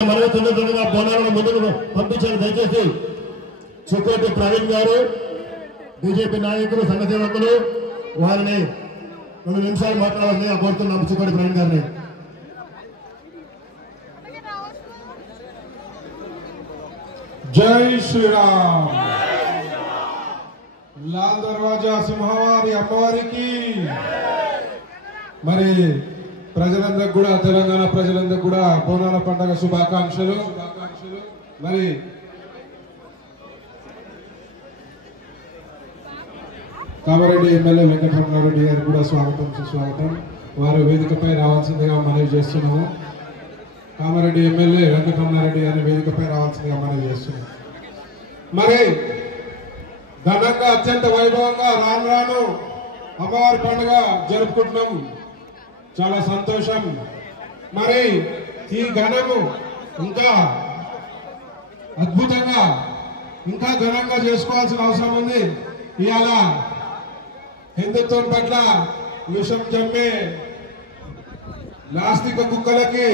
బోనాలను ముందుకు పంపించారు. దయచేసి చికోటి ప్రవీణ్ గారు బీజేపీ నాయకులు సంఘ సేవకులు వారిని 2 నిమిషాలు మాట్లాడాలని కోరుతున్నాము. చికోటి ప్రవీణ్ గారిని జై శ్రీరామ్. లాల్ దర్వాజా సింహవారి అమ్మవారికి మరి ప్రజలందరికీ కూడా తెలంగాణ ప్రజలందరికీ కూడా బోనాల పండుగ శుభాకాంక్షలు. మరి కామారెడ్డి ఎమ్మెల్యే వెంకటరమణారెడ్డి గారికి కూడా స్వాగతం సుస్వాగతం. వారు వేదికపై రావాల్సిందిగా మనవి చేస్తున్నాము. కామారెడ్డి ఎమ్మెల్యే వెంకటరమణారెడ్డి గారిని వేదికపై రావాల్సిందిగా మనవి చేస్తున్నాం. మరి ఘనంగా అత్యంత వైభవంగా రాను రాను అమ్మవారి పండుగ జరుపుకుంటున్నాం. చాలా సంతోషం. మరి ఈ ఘనము ఇంకా అద్భుతంగా ఇంకా ఘనంగా చేసుకోవాల్సిన అవసరం ఉంది. ఇవాళ హిందుత్వం పట్ల విషం జమ్మే నాస్తిక కుక్కలకి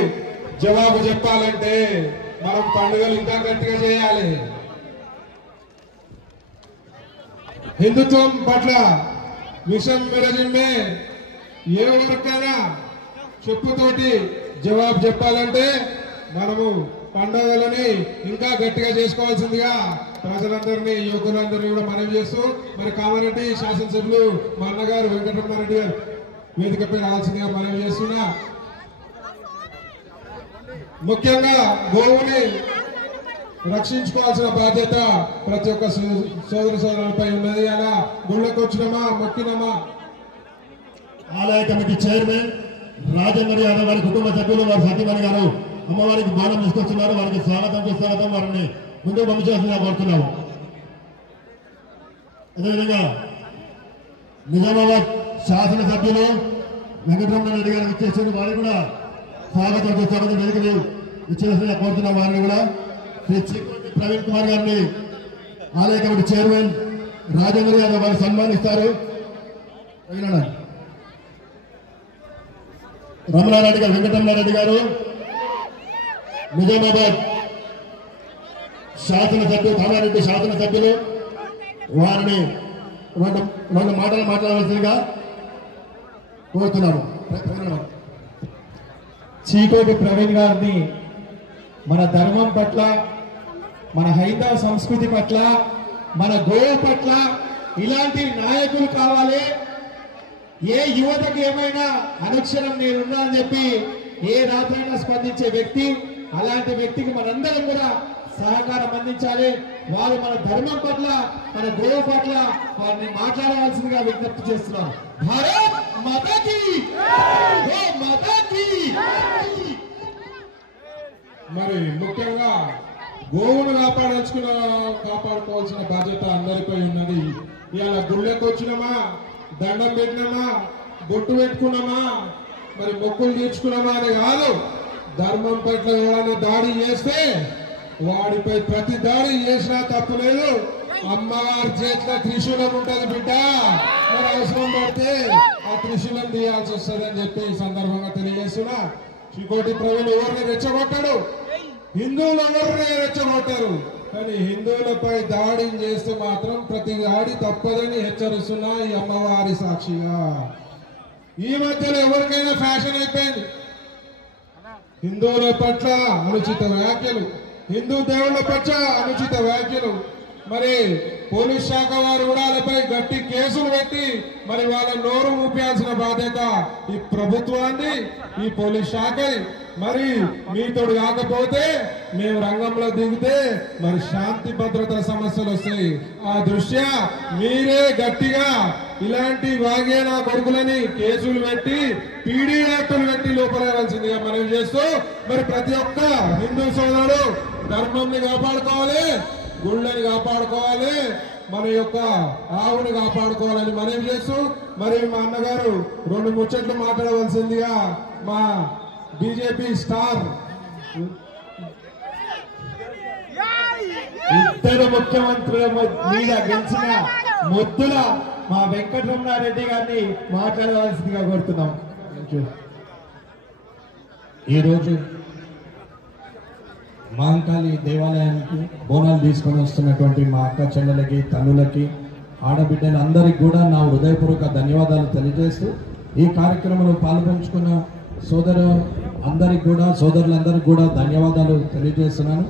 జవాబు చెప్పాలంటే మనం పండుగలు ఇంకా గట్టిగా చేయాలి. హిందుత్వం పట్ల విషం విరజిమ్మే ఏ వరకైనా చెప్పుతోటి జవాబు చెప్పాలంటే మనము పండుగలని ఇంకా గట్టిగా చేసుకోవాల్సిందిగా ప్రజలందరినీ యువకులందరినీ కూడా మనవి చేస్తూ మరి కామారెడ్డి శాసనసభ్యులు మా అన్నగారు వెంకటరమణారెడ్డి గారు వేదికపై రావాల్సిందిగా మనవి చేస్తున్నా. ముఖ్యంగా గోవుని రక్షించుకోవాల్సిన బాధ్యత ప్రతి ఒక్క సోదర సోదరులపై ఉన్నది. అలా గుళ్ళకు వచ్చినామా మొక్కినామా. ఆలయ కమిటీ చైర్మన్ రాజేంద్ర యాదవ్ గారి కుటుంబ సభ్యులు వారి సతీమణి గారు అమ్మవారికి బాణం తీసుకొస్తున్నారు. వారికి స్వాగతం వారిని ముందుకు పంపించాల్సిందిగా కోరుతున్నాము. అదేవిధంగా నిజామాబాద్ శాసనసభ్యులు వెంకటరమణారెడ్డి గారికి ఇచ్చేసిన వారికి కూడా స్వాగతం వేదికలు ఇచ్చేసిందిగా కోరుతున్నాం. వారిని కూడా శ్రీ చికోటి ప్రవీణ్ కుమార్ గారిని ఆలయ కమిటీ చైర్మన్ రాజేంద్ర యాదవ్ వారు సన్మానిస్తారు. రమణారెడ్డి గారు వెంకటరమణారెడ్డి గారు నిజామాబాద్ శాసనసభ్యులు కామారెడ్డి శాసనసభ్యులు వారిని రెండు మాటలు మాట్లాడవలసిందిగా కోరుతున్నాము. చీకోటి ప్రవీణ్ గారిని మన ధర్మం పట్ల, మన హైందవ సంస్కృతి పట్ల, మన గోవు పట్ల ఇలాంటి నాయకులు కావాలి. ఏ యువతకి ఏమైనా అనుక్షణం నేనున్నా అని చెప్పి ఏ రాత్రైనా స్పందించే వ్యక్తి, అలాంటి వ్యక్తికి మనందరం కూడా సహకారం అందించాలి. వారు మన ధర్మం పట్ల, మన గోవు పట్ల వారిని మాట్లాడవలసిందిగా విజ్ఞప్తి చేస్తున్నారు. భారత్ మాతాకి జై, మాతాకి. మరి ముఖ్యంగా గోవును కాపాడుకోవాల్సిన బాధ్యత అందరిపై ఉన్నది. ఇవాళ గుళ్ళకి వచ్చినామా, దండం పెట్టినామా, బొట్టు పెట్టుకున్నామా, మరి మొక్కులు తీర్చుకున్నామా అని కాదు. ధర్మం పట్ల ఎవరైనా దాడి చేస్తే వాడిపై ప్రతి దాడి చేసినా తప్పు లేదు. అమ్మవారి చేతిలో త్రిశూలం ఉంటది బిడ్డ. మరి అవసరం పడితే ఆ త్రిశూలం తీయాల్సి వస్తుంది అని చెప్పి ఈ సందర్భంగా తెలియజేస్తున్నా. చికోటి ప్రవీణ్ ఎవరిని రెచ్చగొట్టాడు, హిందువులు ఎవరిని రెచ్చగొట్టారు. కానీ హిందువులపై దాడి చేస్తే మాత్రం ప్రతి దాడి తప్పదని హెచ్చరిస్తున్నా ఈ అమ్మవారి సాక్షిగా. ఈ మధ్యలో ఎవరికైనా ఫ్యాషన్ అయిపోయింది హిందువుల పట్ల అనుచిత వ్యాఖ్యలు, హిందూ దేవుళ్ల పట్ల అనుచిత వ్యాఖ్యలు. మరి పోలీస్ శాఖ వారు కూడా వాళ్ళపై గట్టి కేసులు పెట్టి మరి వాళ్ళ నోరు మూపించాల్సిన బాధ్యత ఈ ప్రభుత్వాన్ని, ఈ పోలీస్ శాఖని. మరి మీతోడు కాకపోతే మేము రంగంలో దిగితే మరి శాంతి భద్రతల సమస్యలు వస్తాయి. ఆ దృష్ట్యా మీరే గట్టిగా ఇలాంటి వాగేనా కొడుకులని కేసులు పెట్టి పీడీ యాక్టులు పెట్టి లోపలేయాల్సిందిగా మనవి చేస్తూ మరి ప్రతి ఒక్క హిందూ సోదరుడు ధర్మంని కాపాడుకోవాలి, గుళ్ళని కాపాడుకోవాలి, మన యొక్క ఆవుని కాపాడుకోవాలని మనవి చేస్తూ మరి మా అన్నగారు 2 ముచ్చట్లు మాట్లాడవలసిందిగా మా బీజేపీ స్టార్ ఇద్దరు ముఖ్యమంత్రుల మీద గెలిచిన మొద్దుల మా వెంకటరమణారెడ్డి గారిని మాట్లాడవలసిందిగా కోరుతున్నాం. ఈరోజు మహంకాళి దేవాలయానికి బోనాలు తీసుకొని వస్తున్నటువంటి మా అక్క చెల్లెలకి తల్లులకి ఆడబిడ్డలందరికీ కూడా నా హృదయపూర్వక ధన్యవాదాలు తెలియజేస్తూ ఈ కార్యక్రమంలో పాల్పంచుకున్న సోదరులందరికీ కూడా ధన్యవాదాలు తెలియజేస్తున్నాను.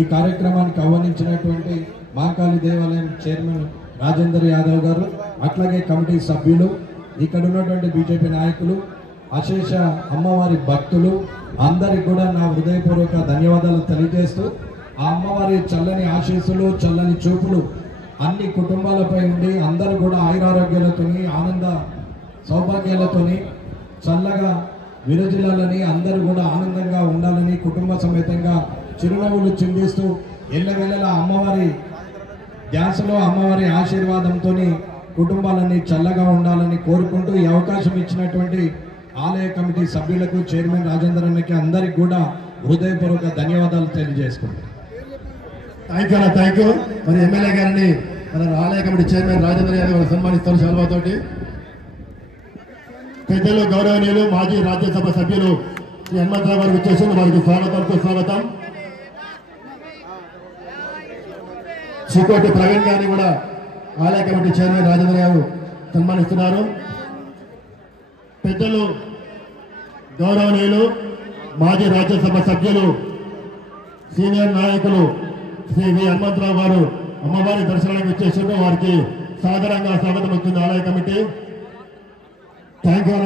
ఈ కార్యక్రమానికి ఆహ్వానించినటువంటి మహంకాళి దేవాలయం చైర్మన్ రాజేందర్ యాదవ్ గారు, అట్లాగే కమిటీ సభ్యులు, ఇక్కడ ఉన్నటువంటి బీజేపీ నాయకులు, అశేష అమ్మవారి భక్తులు అందరికి కూడా నా హృదయపూర్వక ధన్యవాదాలు తెలియజేస్తూ ఆ అమ్మవారి చల్లని ఆశీస్సులు, చల్లని చూపులు అన్ని కుటుంబాలపై ఉండి అందరూ కూడా ఆయురారోగ్యాలతోని, ఆనంద సౌభాగ్యాలతోని చల్లగా విరజిల్లాలని, అందరూ కూడా ఆనందంగా ఉండాలని, కుటుంబ సమేతంగా చిరునవ్వులు చిందిస్తూ ఎల్లవేళలా అమ్మవారి ధ్యాసలో, అమ్మవారి ఆశీర్వాదంతో కుటుంబాలన్నీ చల్లగా ఉండాలని కోరుకుంటూ ఈ అవకాశం ఇచ్చినటువంటి ఆలయ కమిటీ సభ్యులకు, చైర్మన్ రాజేందర్ అన్నకి అందరికి కూడా హృదయపూర్వక ధన్యవాదాలు తెలియజేసుకుంటాం. Thank you. మరి ఎమ్మెల్యే గారిని మన ఆలయ కమిటీ చైర్మన్ రాజేంద్ర గారు సన్మానిస్తారు శాల్వాతోటి. పెద్దలు గౌరవనీయులు మాజీ రాజ్యసభ సభ్యులు శ్రీ హనుమంతరావు గారికి వచ్చేసి వారికి స్వాగతం. చికోటి ప్రవీణ్ గారిని కూడా ఆలయ కమిటీ చైర్మన్ రాజేంద్ర గారు సన్మానిస్తున్నారు. పెద్దలు గౌరవనీయులు మాజీ రాజ్యసభ సభ్యులు సీనియర్ నాయకులు శ్రీ వి హనుమంతరావు గారు అమ్మవారి దర్శనానికి వచ్చేసిండ్రు. వారికి సాదరంగా స్వాగతం ఇస్తుంది ఆలయ కమిటీ. Thank you.